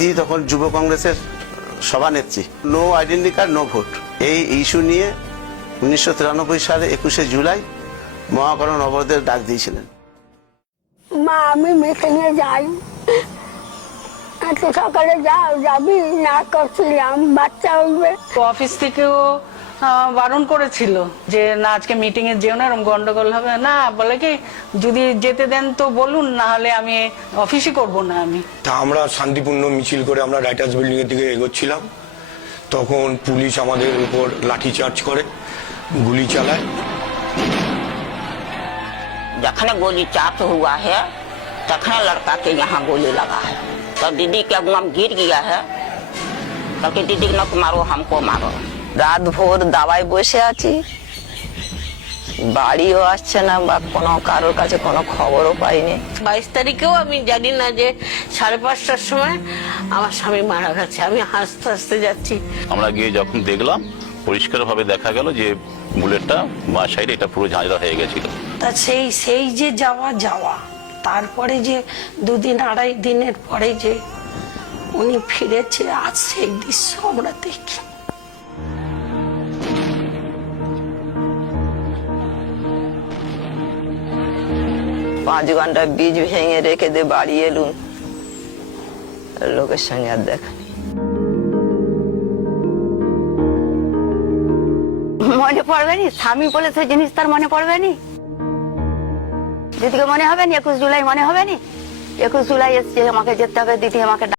দিদি তখন যুব কংগ্রেসের সভানেত্রী। No identity card no vote, এই ইস্যু নিয়ে 1993 সালে 21শে জুলাই মহাকরণ অবরোধের ডাক দিয়েছিলেন। মা আমি মিটিংয়ে যাই, এত সকালে যাবি না করছিলাম, বাচ্চা হইবে। অফিস থেকেও বারণ করেছিল যে না আজকে মিটিং এ যেও না, এরকম গন্ডগোল হবে না। বলে কি যদি যেতে দেন তো বলুন, না হলে আমি অফিসই করব না। আমি তা আমরা শান্তিপূর্ণ মিছিল করে আমরা রাইটার্স বিল্ডিং এর দিকে এগোচ্ছিলাম, তখন পুলিশ আমাদের উপর লাঠিচার্জ করে, গুলি চালায়। जखने गोली चार्ज हुआ है तखने लड़का के यहाँ गोली लगा है, तो दीदी के अगुआम गिर गया है, तो दीदी न मारो हमको मारो। রাত ভোর দাওয়ায় বসে আছি, বাড়িও আসছে না বা কোনো কারোর কাছে কোনো খবরও পাইনি। 22 তারিখেও আমি জানি না যে 5:30টার সময় আমার স্বামী মারা গেছে। আমি হাসতে হাসতে যাচ্ছি। আমরা গিয়ে যখন দেখলাম পরিষ্কারভাবে দেখা গেল যে বুলেটটা বাঁ সাইডে এটা পুরো ঝাঁঝরা হয়ে গেছিল। তা সেই যে যাওয়া তারপরে যে 2 দিন 2.5 দিনের পরে যে উনি ফিরেছে, আজ সেই দৃশ্য আমরা দেখি। পাঁচ ঘন্টা বীজ ভেঙে রেখে দিয়ে বাড়ি এলুম, লোকের সঙ্গে আর দেখা নেই। মনে পড়বে নি স্বামী বলে সেই জিনিস তার মনে পড়বে নি? দিদিকে মনে হবে নি? 21 জুলাই মনে হবে নি? 21 জুলাই এসছে, আমাকে যেতে হবে, দিদি আমাকে